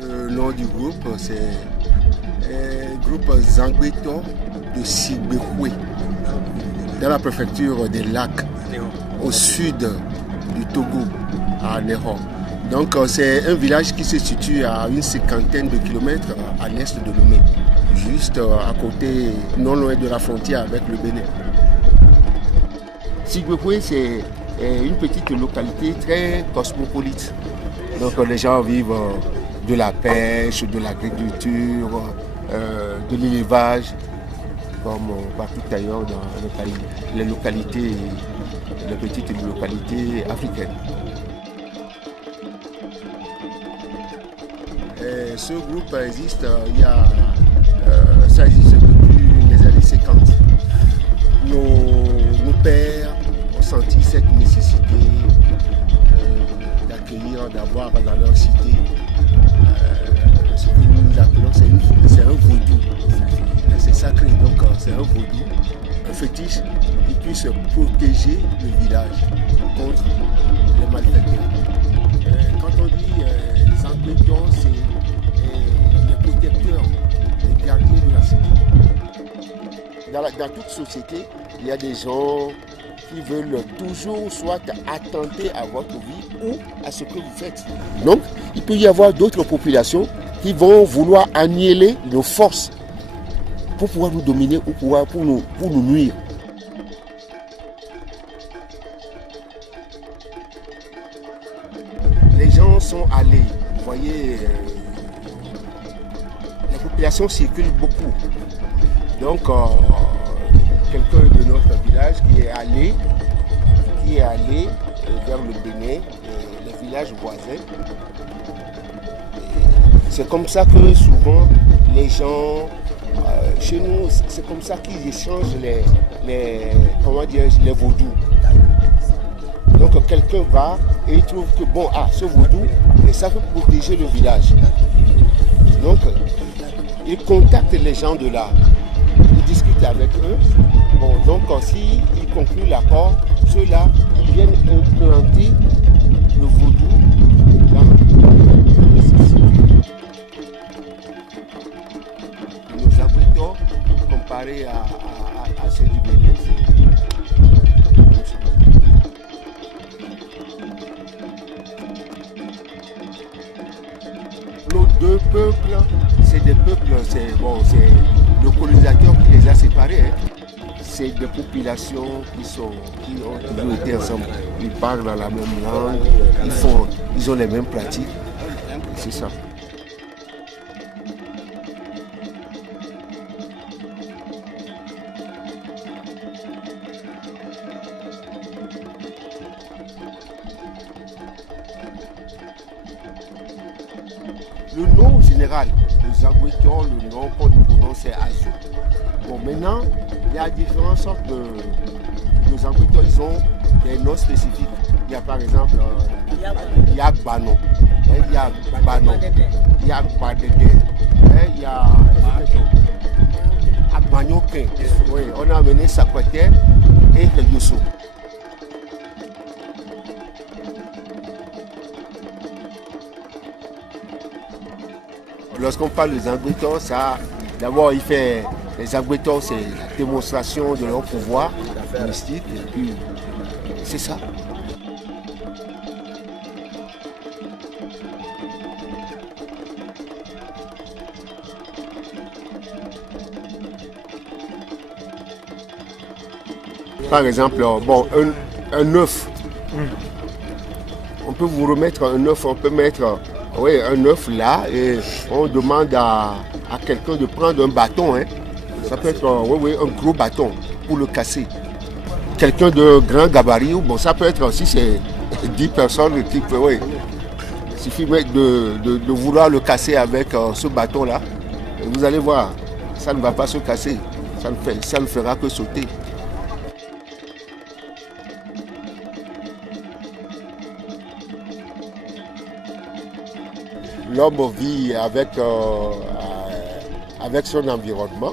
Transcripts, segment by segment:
Le nom du groupe, c'est groupe Zangbeto de Sigbekwe, dans la préfecture des Lacs, au sud du Togo, à Ného. Donc c'est un village qui se situe à une cinquantaine de kilomètres à l'est de Lomé, juste à côté, non loin de la frontière avec le Bénin. Sigbekwe, c'est une petite localité très cosmopolite. Donc les gens vivent de la pêche, de l'agriculture, de l'élevage, comme partout ailleurs dans les localités, les petites localités africaines. Et ce groupe existe, ça existe depuis les années 50. Nos pères ont senti cette nécessité d'accueillir, d'avoir dans leur cité ce que nous appelons, c'est un vaudou. C'est sacré, donc c'est un vaudou, un fétiche qui puisse protéger le village contre les malfaiteurs. Quand on dit Zangbeto, c'est les protecteurs, les gardiens de la cité. Dans toute société, il y a des gens qui veulent toujours soit attenter à votre vie ou à ce que vous faites. Donc, il peut y avoir d'autres populations qui vont vouloir annihiler nos forces pour pouvoir nous dominer ou pour nous nuire. Les gens sont allés, vous voyez, la population circule beaucoup. Donc, quelqu'un de notre village qui est allé vers le Bénin, les villages voisins. C'est comme ça que souvent les gens, chez nous, c'est comme ça qu'ils échangent les vaudous. Donc quelqu'un va et il trouve que ce vaudou, ça peut protéger le village. Donc il contacte les gens de là, il discute avec eux. Donc s'ils concluent l'accord, ceux-là, ils viennent implanter le vaudou dans les sociétés. Nos Zangbeto, comparé à ceux du Bénin, nos deux peuples, c'est des peuples, c'est le colonisateur qui les a séparés. C'est des populations qui ont toujours été ensemble. Ils parlent la même langue, ils ont les mêmes pratiques. C'est ça. Le nom général de Zangbeto, le nom qu'on nous prononce, c'est Azou. Maintenant, il y a différentes sortes de Zangbeto, ils ont des noms spécifiques. Il y a par exemple Yagbanon, Yagbanon, Yagbadede, il y a Agbanyokin. Oui, on a amené Sakwete et Yosso. Lorsqu'on parle de Zangbeto, d'abord les Zangbeto, c'est la démonstration de leur pouvoir mystique, et puis c'est ça. Par exemple, un œuf. On peut vous remettre un œuf, on peut mettre un œuf là et on demande à quelqu'un de prendre un bâton. Ça peut être un gros bâton pour le casser. Quelqu'un de grand gabarit, ça peut être aussi c'est 10 personnes qui peuvent. Il suffit de vouloir le casser avec ce bâton-là. Vous allez voir, ça ne va pas se casser. Ça ne fera que sauter. L'homme vit avec son environnement,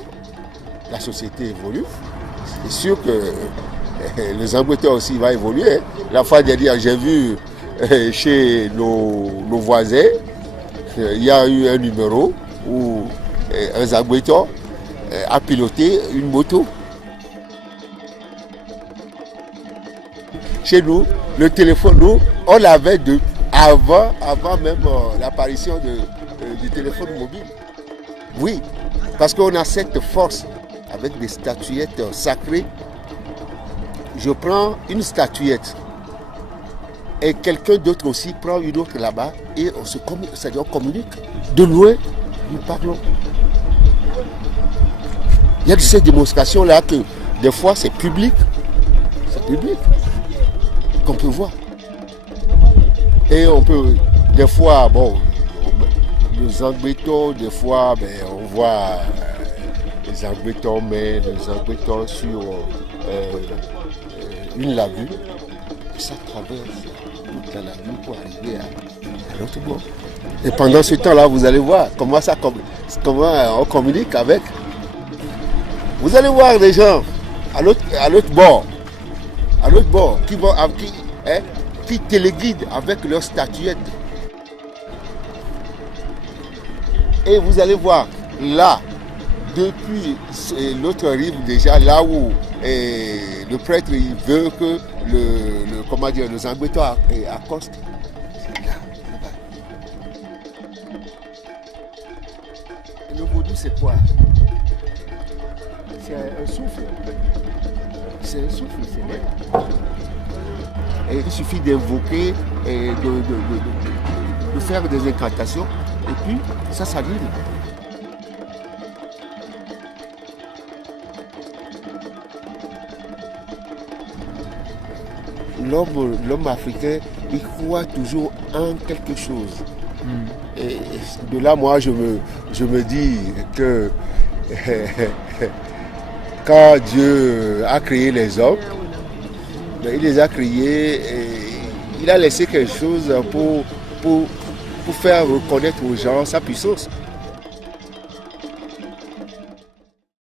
la société évolue. C'est sûr que le Zangbeto aussi va évoluer. La fois dernière, j'ai vu chez nos voisins, il y a eu un numéro où un Zangbeton a piloté une moto. Chez nous, le téléphone, nous, on l'avait avant même l'apparition du téléphone mobile. Oui, parce qu'on a cette force avec des statuettes sacrées. Je prends une statuette et quelqu'un d'autre aussi prend une autre là-bas et on communique. De loin, nous parlons. Il y a de ces démonstrations-là que des fois c'est public. C'est public qu'on peut voir. Et on peut, des fois, bon, le Zangbeton, des fois, on voit les Zangbeton, mais les Zangbeton sur une lagune. Et ça traverse toute la lagune pour arriver à l'autre bord. Et pendant ce temps-là, vous allez voir comment on communique avec. Vous allez voir les gens à l'autre bord, qui téléguident avec leurs statuettes. Et vous allez voir là, depuis l'autre rive déjà, là où le prêtre il veut que le Zangbeton accoste. C'est là, là-bas. Le vaudou, c'est quoi? C'est un souffle. C'est un souffle, c'est l'air. Et il suffit d'invoquer et de faire des incantations et puis ça s'anime. L'homme africain, il croit toujours en quelque chose. Et de là, moi, je me dis que quand Dieu a créé les hommes, il les a créés et il a laissé quelque chose pour faire reconnaître aux gens sa puissance.